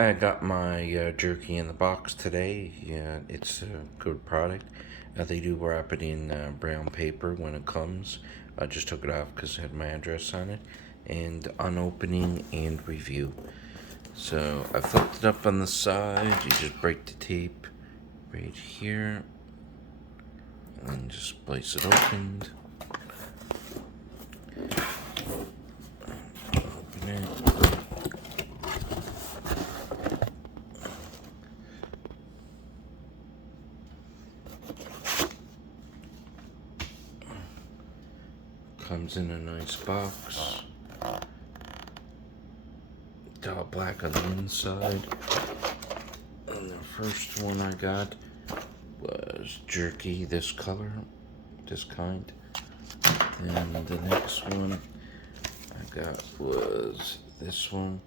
I got my jerky in the box today. Yeah, it's a good product. They do wrap it in brown paper when it comes. I just took it off because it had my address on it. And unopening and review. So I flipped it up on the side. You just break the tape right here. And then just place it opened. Open it. Comes in a nice box. It's all black on the inside. And the first one I got was jerky, this color, this kind. And the next one I got was this one.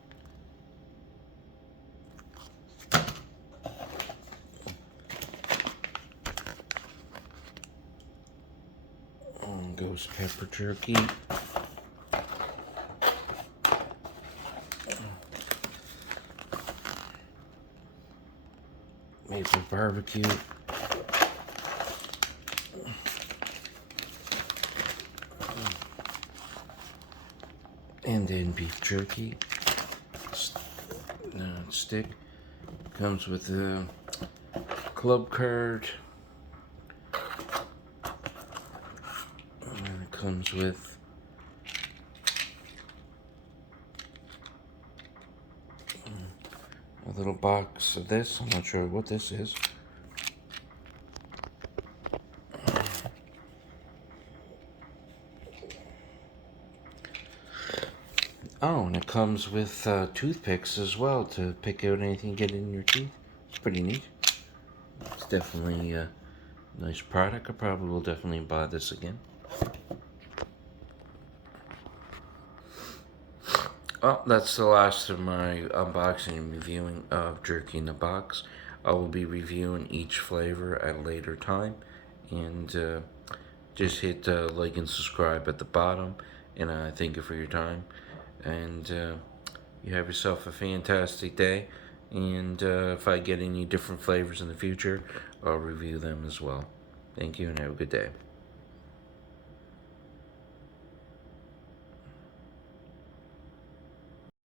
On goes pepper jerky. Maple barbecue. And then beef jerky. Stick. Comes with a club card. And it comes with a little box of this. I'm not sure what this is. Oh, and it comes with toothpicks as well to pick out anything you get in your teeth. It's pretty neat. It's definitely a nice product. I probably will definitely buy this again. Well, that's the last of my unboxing and reviewing of jerky in the box. I will be reviewing each flavor at a later time. And just hit like and subscribe at the bottom. And I thank you for your time. And you have yourself a fantastic day. And if I get any different flavors in the future, I'll review them as well. Thank you and have a good day.